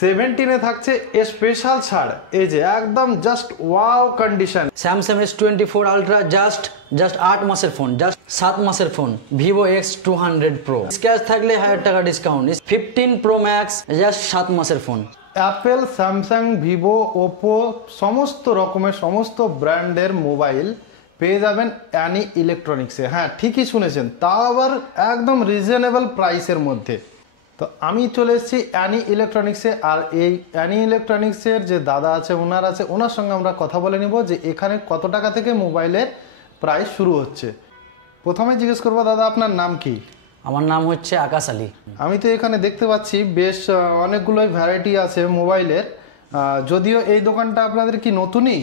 17 এ থাকছে স্পেশাল ছাড়, এই যে একদম just wow condition. Samsung S24 ultra just 8 মাসের ফোন, জাস্ট 7 মাসের phone, Vivo X200 pro, scratch থাকলে 1000 টাকা ডিসকাউন্ট। 15 প্রো ম্যাক্স জাস্ট 7 মাসের phone. Apple, Samsung, Vivo, Oppo সমস্ত রকমের সমস্ত ব্র্যান্ডের মোবাইল পেয়ে যাবেন অ্যানি ইলেকট্রনিক্সে। হ্যাঁ, ঠিকই শুনেছেন, তাও আবার একদম রিজনেবল প্রাইসের মধ্যে। তো আমি চলে এসেছি অ্যানি ইলেকট্রনিক্সে, আর এই অ্যানি ইলেকট্রনিক্সের যে দাদা আছে ওনার সঙ্গে আমরা কথা বলে নিব যে এখানে কত টাকা থেকে মোবাইলের প্রাইস শুরু হচ্ছে। প্রথমে জিজ্ঞেস করবো, দাদা আপনার নাম কি? আমার নাম হচ্ছে আকাশ আলী। আমি তো এখানে দেখতে পাচ্ছি বেশ অনেকগুলোই ভ্যারাইটি আছে মোবাইলের, যদিও এই দোকানটা আপনাদের কি নতুনই?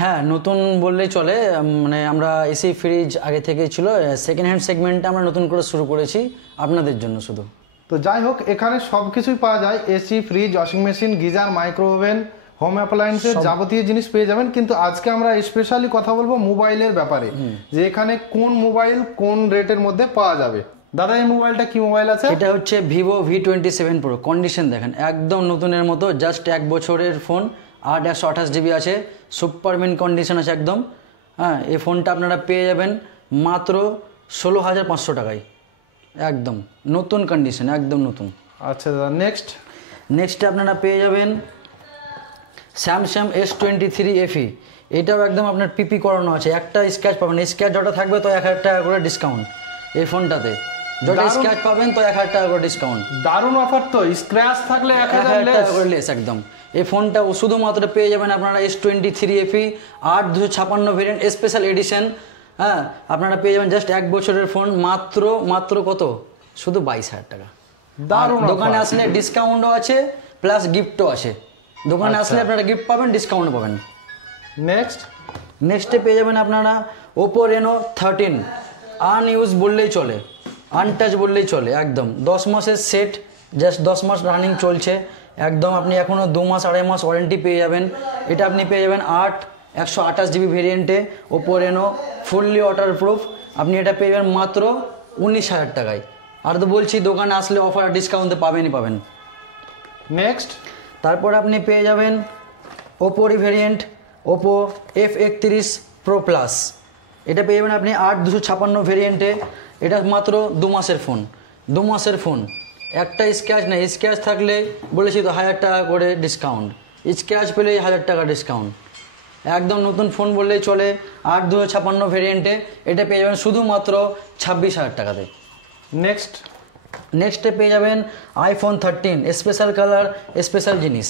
হ্যাঁ, নতুন বললেই চলে। মানে আমরা এসি ফ্রিজ আগে থেকেই ছিল, সেকেন্ড হ্যান্ড সেগমেন্টটা আমরা নতুন করে শুরু করেছি আপনাদের জন্য শুধু। তো যাই হোক, এখানে সব কিছুই পাওয়া যায়, AC, fridge, washing machine, geyser, micro oven, home অ্যাপ্লায়েন্সের যাবতীয় জিনিস পেয়ে যাবেন। কিন্তু আজকে আমরা স্পেশালি কথা বলবো মোবাইলের ব্যাপারে, যে এখানে কোন মোবাইল কোন রেটের মধ্যে পাওয়া যাবে। দাদা, এই মোবাইলটা কি মোবাইল আছে? এটা হচ্ছে ভিভো V27 প্রো। কন্ডিশন দেখেন একদম নতুনের মতো, জাস্ট 1 বছরের ফোন, 128 জিবি আছে, সুপার মিন কন্ডিশন আছে একদম। হ্যাঁ, এই ফোনটা আপনারা পেয়ে যাবেন মাত্র 16,500 টাকায়, একদম নতুন কন্ডিশন, একদম নতুন। আচ্ছা দাদা, নেক্সটে আপনারা পেয়ে যাবেন স্যামসাং S23 FE। এটাও একদম আপনার পিপি করানো আছে, একটা স্ক্র্যাচ পাবেন, স্ক্র্যাচ যটা থাকবে তো 1000 টাকা করে ডিসকাউন্ট। এই ফোনটাতে যটা স্ক্র্যাচ পাবেন তো 1000 টাকা করে ডিসকাউন্ট। দারুণ অফার তো, স্ক্র্যাচ থাকলে 1000 টাকা করে লেস একদম। এই ফোনটা শুধুমাত্র পেয়ে যাবেন আপনারা S23 FE 8256 variant special edition. হ্যাঁ, আপনারা পেয়ে যাবেন জাস্ট 1 বছরের ফোন, মাত্র কত, শুধু 22,000 টাকা। দারুণ। দোকানে আসলে ডিসকাউন্টও আছে প্লাস গিফটও আছে। দোকানে আসলে আপনারা গিফট পাবেন, ডিসকাউন্ট পাবেন। নেক্সটে পেয়ে যাবেন আপনারা ওপো রেনো 13 আনইউজ বললেই চলে, আনটাচ বললেই চলে, একদম 10 মাসের সেট, জাস্ট 10 মাস রানিং চলছে একদম। আপনি এখনও 2 মাস 2.5 মাস ওয়ারেন্টি পেয়ে যাবেন। এটা আপনি পেয়ে যাবেন 128 জিবি ভেরিয়েন্টে ওপো রেনো, ফুললি ওয়াটারপ্রুফ। আপনি এটা পেয়ে যাবেন মাত্র 19,000 টাকায়। আর তো বলছি দোকানে আসলে অফার ডিসকাউন্টে পাবেন। তারপর আপনি পেয়ে যাবেন ওপোরই variant Oppo F31 pro plus. এটা পেয়ে যাবেন আপনি 8256 ভেরিয়েন্টে। এটা মাত্র 2 মাসের ফোন, একটা স্ক্র্যাচ নেই, স্ক্র্যাচ থাকলে বলেছি তো 1000 টাকা করে ডিসকাউন্ট, স্ক্র্যাচ পেলেই 1000 টাকা ডিসকাউন্ট। একদম নতুন ফোন বললেই চলে, 8256 ভেরিয়েন্টে। এটা পেয়ে যাবেন শুধুমাত্র 26,000 টাকাতে। নেক্সটে পেয়ে যাবেন iPhone 13 স্পেশাল কালার, স্পেশাল জিনিস,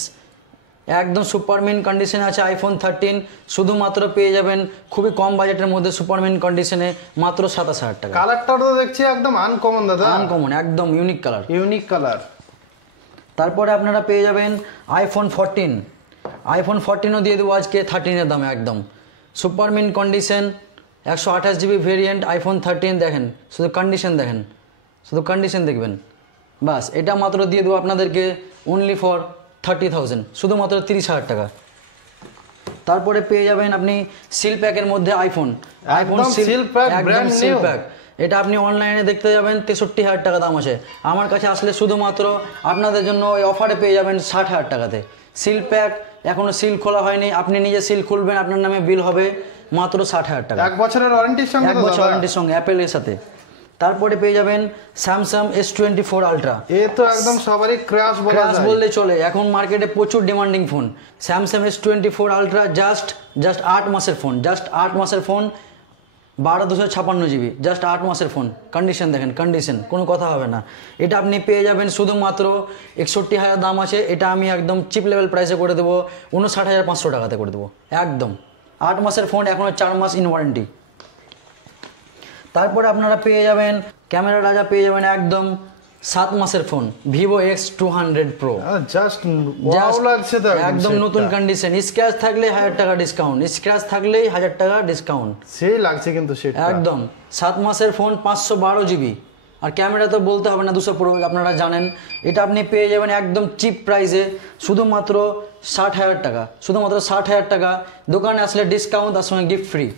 একদম সুপারমিন কন্ডিশনে আছে iPhone 13। শুধুমাত্র পেয়ে যাবেন খুবই কম বাজেটের মধ্যে সুপারমিন কন্ডিশনে মাত্র 27,000 টাকা। কালারটা তো দেখছি একদম আনকমন দাদা, আনকমন, একদম ইউনিক কালার। তারপরে আপনারা পেয়ে যাবেন iPhone 14ও দিয়ে দেবো আজকে 13-এর দামে, একদম সুপারমিন কন্ডিশন, 128 জিবি ভেরিয়েন্ট iPhone 13। দেখেন শুধু কন্ডিশন দেখবেন, বাস এটা মাত্র দিয়ে দেবো আপনাদেরকে অনলি ফর 30,000, শুধুমাত্র 30,000 টাকা। তারপরে পেয়ে যাবেন আপনি সিল প্যাকের মধ্যে আইফোন সিল প্যাক। এটা আপনি অনলাইনে দেখতে যাবেন 63,000 টাকা দাম আছে। আমার কাছে আসলে শুধুমাত্র আপনাদের জন্য ওই অফারে পেয়ে যাবেন 60,000 টাকাতে। সিল প্যাক এখনো সিল খোলা হয়নি, আপনি নিজে সিল খুলবেন, আপনার নামে বিল হবে মাত্র 60,000 টাকা, 1 বছরের ওয়ারেন্টির সঙ্গে, 1 বছর ওয়ারেন্টির সঙ্গে অ্যাপেলের সাথে। তারপরে পেয়ে যাবেন স্যামসাং S24 আলট্রা। এ তো একদম সবারই ক্র্যাশ বললে চলে, এখন মার্কেটে প্রচুর demanding phone. Samsung S24 ultra just 8 মাসের ফোন, 12/256 জিবি, জাস্ট 8 মাসের ফোন। কন্ডিশন দেখেন, কোনো কথা হবে না। এটা আপনি পেয়ে যাবেন শুধুমাত্র 61,000 দাম আছে। এটা আমি একদম চিপ লেভেল প্রাইসে করে দেবো 59,500 টাকাতে করে দেবো, একদম 8 মাসের ফোন, এখনও 4 মাস ইন ওয়ারেন্টি। তারপরে আপনারা পেয়ে যাবেন ক্যামেরা রাজা, পেয়ে যাবেন একদম 7 মাসের ফোন ভিভো X200 প্রো, একদম নতুন কন্ডিশন। স্ক্র্যাচ থাকলে 1000 টাকা ডিসকাউন্ট, স্ক্র্যাচ থাকলেই 1000 টাকা ডিসকাউন্ট, সেই লাগছে কিন্তু সেটা একদম। 7 মাসের ফোন, 512 জিবি, আর ক্যামেরা তো বলতে হবে না, 200 প্রো আপনারা জানেন। এটা আপনি পেয়ে যাবেন একদম চিপ প্রাইসে শুধুমাত্র 60,000 টাকা, শুধুমাত্র 60,000 টাকা। দোকানে আসলে ডিসকাউন্ট, তার সঙ্গে গিফট ফ্রি।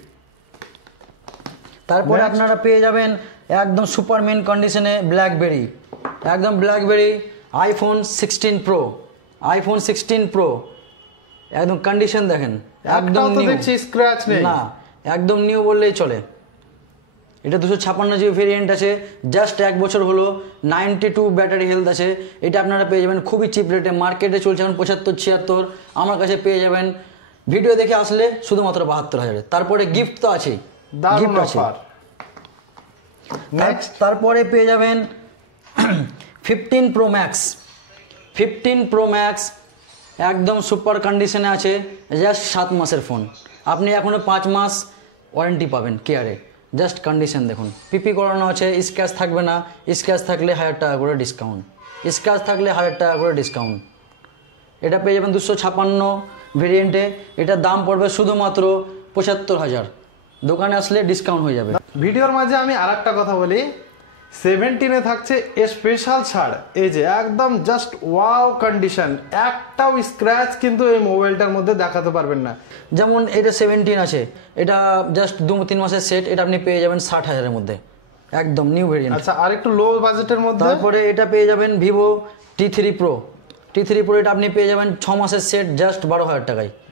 তারপরে আপনারা পেয়ে যাবেন একদম সুপার মিন কন্ডিশনে ব্ল্যাকবেরি, একদম blackberry iPhone 16 pro, iPhone 16 pro একদম কন্ডিশন দেখেন, একদম একদম তো নিউ, দেখছি স্ক্র্যাচ নেই। না একদম নিউ বললেই চলে। এটা 256 জিবি ভেরিয়েন্ট আছে, জাস্ট 1 বছর হলো, 92 ব্যাটারি হেলথ আছে। এটা আপনারা পেয়ে যাবেন খুবই চিপ রেটে, মার্কেটে চলছে এখন 75-76, আমার কাছে পেয়ে যাবেন ভিডিও দেখে আসলে শুধুমাত্র 72,000। তারপরে গিফট তো আছেই, দারুণ গিফট আছে। অফার। নেক্সট তারপরে পেয়ে যাবেন 15 প্রো ম্যাক্স। 15 প্রো ম্যাক্স একদম সুপার কন্ডিশনে আছে, জাস্ট 7 মাসের ফোন। আপনি এখনও 5 মাস ওয়ারেন্টি পাবেন কেয়ারে। জাস্ট কন্ডিশন দেখুন, পিপি করানো আছে, স্ক্র্যাচ থাকবে না, স্ক্র্যাচ থাকলে 1000 টাকা করে ডিসকাউন্ট, স্ক্র্যাচ থাকলে 1000 টাকা করে ডিসকাউন্ট। এটা পেয়ে যাবেন 256 ভেরিয়েন্টে, এটার দাম পড়বে শুধুমাত্র 75,000। দোকানে আসলে ডিসকাউন্ট হয়ে যাবে। ভিডিওর মাঝে আমি আরেকটা কথা বলি, 17-এ থাকছে স্পেশাল ছাড়। এই যে একদম জাস্ট ওয়াও কন্ডিশন, একটাও স্ক্র্যাচ কিন্তু এই মোবাইলটার মধ্যে দেখাতে পারবেন না। যেমন এটা 17 আছে, এটা জাস্ট 2-3 মাসের সেট, এটা আপনি পেয়ে যাবেন 60,000-এর মধ্যে, একদম নিউ ভেরিয়েন্ট। আচ্ছা, আর একটু লো বাজেটের মধ্যে তারপরে এটা পেয়ে যাবেন Vivo T3 pro. T3 pro এটা আপনি পেয়ে যাবেন 6 মাসের সেট, জাস্ট 12,000 টাকায়।